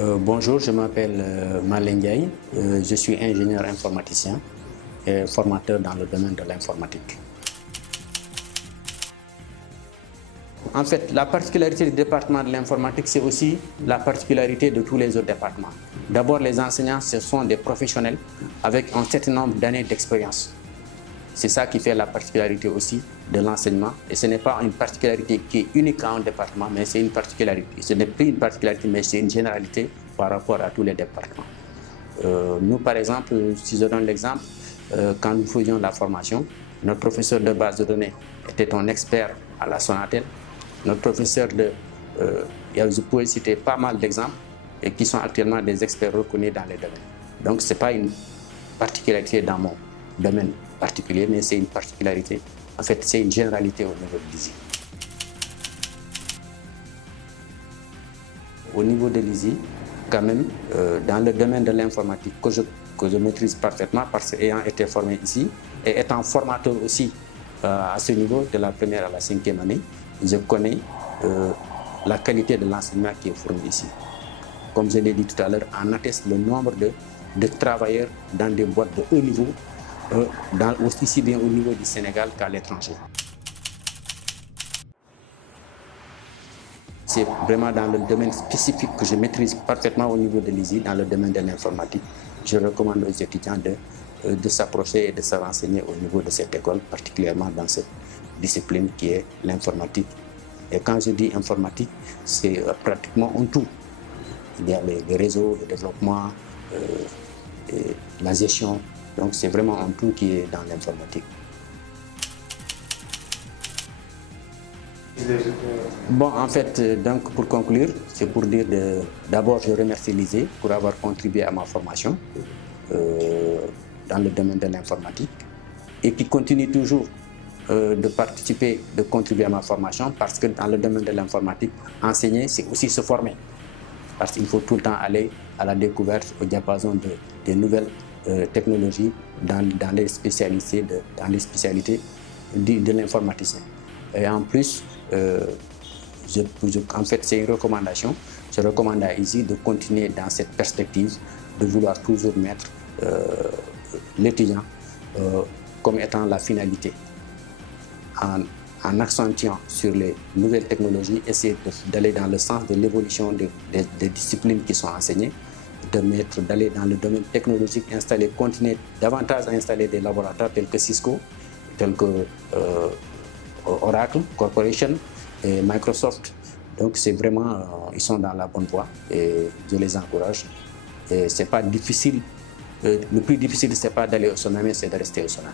Bonjour, je m'appelle Malin Ndiaye, je suis ingénieur informaticien et formateur dans le domaine de l'informatique. En fait, la particularité du département de l'informatique, c'est aussi la particularité de tous les autres départements. D'abord, les enseignants, ce sont des professionnels avec un certain nombre d'années d'expérience. C'est ça qui fait la particularité aussi de l'enseignement. Et ce n'est pas une particularité qui est unique à un département, mais c'est une particularité. Ce n'est plus une particularité, mais c'est une généralité par rapport à tous les départements. Nous, par exemple, si je donne l'exemple, quand nous faisions la formation, notre professeur de base de données était un expert à la Sonatel. Notre professeur de... je pourrais citer pas mal d'exemples et qui sont actuellement des experts reconnus dans les domaines. Donc, ce n'est pas une particularité dans mon domaine particulier, mais c'est une particularité. En fait, c'est une généralité au niveau de l'ISI. Au niveau de l'ISI, quand même, dans le domaine de l'informatique que je maîtrise parfaitement, parce qu'ayant été formé ici et étant formateur aussi à ce niveau, de la première à la 5e année, je connais la qualité de l'enseignement qui est fourni ici. Comme je l'ai dit tout à l'heure, en atteste le nombre de travailleurs dans des boîtes de haut niveau, aussi bien au niveau du Sénégal qu'à l'étranger. C'est vraiment dans le domaine spécifique que je maîtrise parfaitement au niveau de l'ISI, dans le domaine de l'informatique. Je recommande aux étudiants de s'approcher et de se renseigner au niveau de cette école, particulièrement dans cette discipline qui est l'informatique. Et quand je dis informatique, c'est pratiquement un tout. Il y a les réseaux, le développement, et la gestion. Donc c'est vraiment un tout qui est dans l'informatique. Bon, en fait, donc pour conclure, c'est pour dire d'abord je remercie l'ISE pour avoir contribué à ma formation dans le domaine de l'informatique et qui continue toujours de participer, de contribuer à ma formation parce que dans le domaine de l'informatique, enseigner, c'est aussi se former. Parce qu'il faut tout le temps aller à la découverte, au diapason des nouvelles technologies dans les spécialités de l'informaticien. Et en plus, en fait, c'est une recommandation. Je recommande à ISI de continuer dans cette perspective, de vouloir toujours mettre l'étudiant comme étant la finalité. En accentuant sur les nouvelles technologies, essayer d'aller dans le sens de l'évolution des disciplines qui sont enseignées, d'aller dans le domaine technologique, continuer davantage à installer des laboratoires tels que Cisco, tels que Oracle Corporation et Microsoft. Donc c'est vraiment, ils sont dans la bonne voie et je les encourage. Et c'est pas difficile, le plus difficile c'est pas d'aller au sommet, mais c'est de rester au sommet.